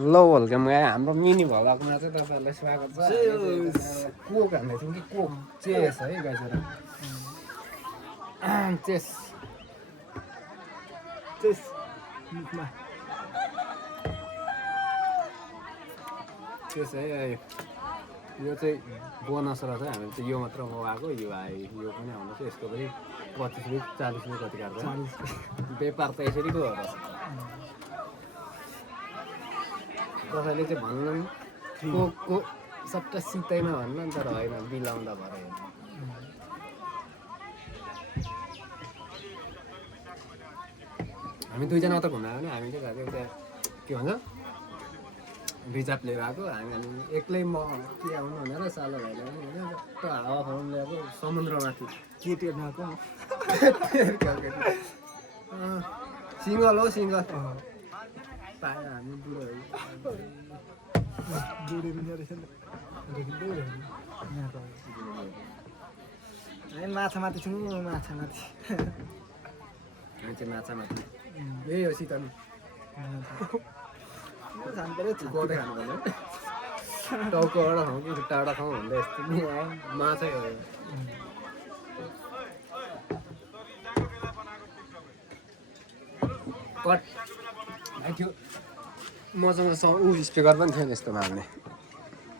लो welcome गाई हाम्रो mini भ्लगमा चाहिँ तपाईँहरूलाई स्वागत छ। कोक हान्दै थियौँ कि कोक चेस है गाइजहरू चेस चेस चेस है यो चाहिँ बोनस र चाहिँ हामीले चाहिँ यो मात्र मगाएको यो आयो यो पनि आउँदैछ यसको पनि 25 रुपियाँ 40 रुपियाँ कति काट्छ व्यापार त यसरी पो हो त कसैले चाहिँ भन्नु कोकको सट्टा सित्तैमा भन्नु नि तर होइन बिलाउँदा भएर हामी दुईजना मात्र घुम्दा भने हामी चाहिँ गएको त्यहाँ के भन्छ रिजर्भ लिएर आएको हामी एक्लै म के आउनु भनेर सालो भाइले पनि होइन हावा खाउनु ल्याएको समुद्रमाथि केटीहरू आएको सिङ्गल हो सिङ्गल पायो हामी बुढोहरू बुढी पनि रहेछ नि माछामाथि छु माछामाथि हामी चाहिँ माछामाथि यही हो सितन खानु पऱ्यो गोदै खानु पर्ने टाउकोबाट खाउँ कि टाढा खाउँ भन्दा यस्तो नि माछै हो कट त्यो मसँग ऊ स्पिकर पनि थिएन यस्तोमा हाल्ने